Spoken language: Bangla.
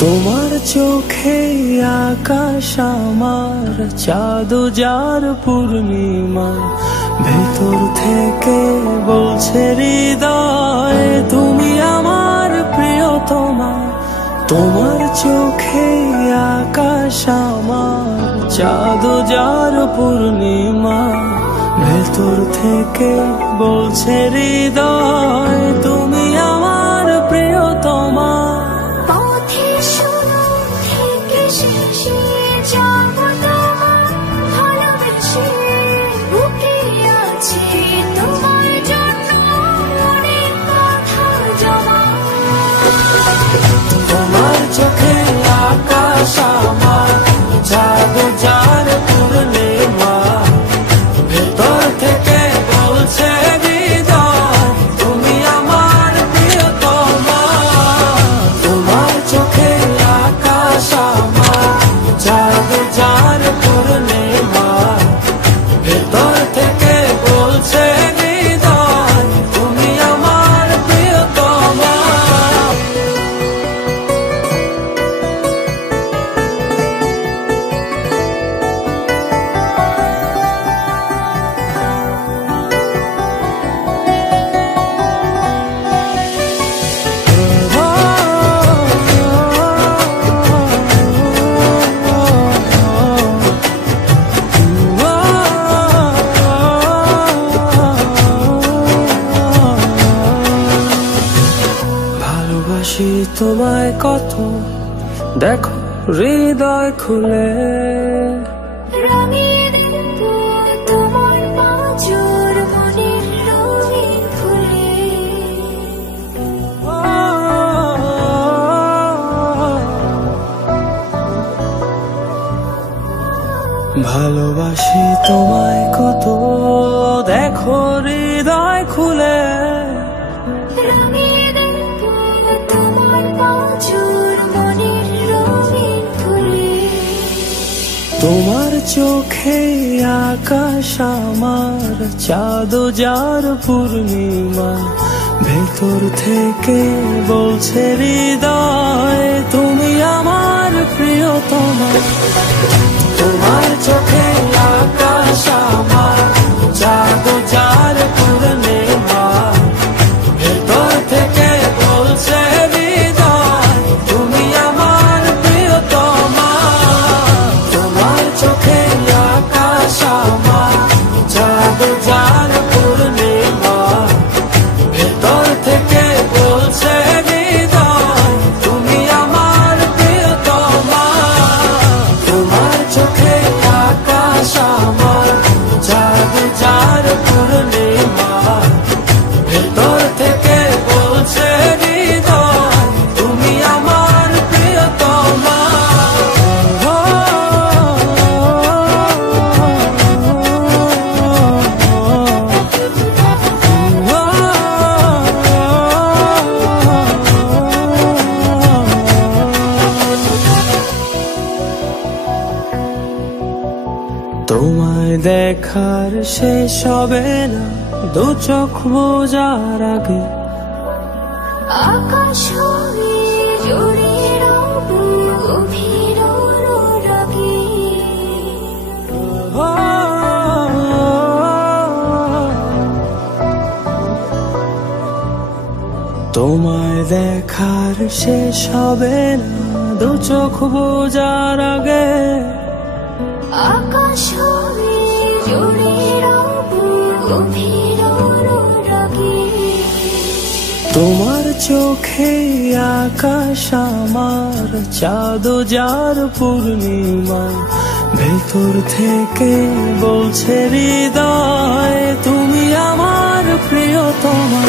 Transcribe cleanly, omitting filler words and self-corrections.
তোমার চোখে আকাশ আমার চাঁদ যার পূর্ণিমা, ভেতর থেকে বলছে হৃদয় তুমি আমার প্রিয়তমা। তোমার চোখে আকাশ আমার চাঁদ যার পূর্ণিমা, ভেতর থেকে বলছে হৃদয় তুমি আমার প্রিয়তমা। তোমার চোখে আকাশ আমার চাঁদ যার পূর্ণিমা, ভেতর থেকে বলছে হৃদয় তুমি আমার প্রিয়তমা। তোমার চোখে আকাশ আমার চাঁদ যার পূর্ণিমা, ভেতর থেকে বলছে হৃদয় তুমি আমার প্রিয়তমা। ভালোবাসি তোমায় কত, দেখো হৃদয় খুলে। ভালোবাসি তোমায় কত, দেখো হৃদয় খুলে। তোমার চোখে আকাশ আমার চাঁদ যার পূর্ণিমা, ভেতর থেকে বলছে হৃদয় তুমি আমার প্রিয়তমা। তোমার চোখে আকাশ আমার চাঁদ যার পূর্ণিমা, ভেতর থেকে বলছে হৃদয় তুমি আমার প্রিয়তমা। তোমার চোখে আকাশ আমার চাঁদ যার পূর্ণিমা, ভেতর থেকে বলছে হৃদয় তুমি আমার প্রিয়তমা। তোমার চোখে আকাশ আমার চাঁদ যার পূর্ণিমা, ভেতর থেকে বলছে হৃদয় তুমি আমার প্রিয়তমা। তোমায় দেখার শেষ হবে না দু চোখ বোঝার আগে, আকাশ হবে জুড়ে রব গভীর রাগে। তোমায় দেখার শেষ হবে না দু চোখ বোঝার আগে, আকাশ হবে জুড়ে রব গভীর রাগে। তোমার চোখে আকাশ আমার চাঁদ যার পূর্ণিমা, ভেতর থেকে বলছে হৃদয় তুমি আমার প্রিয়তমা।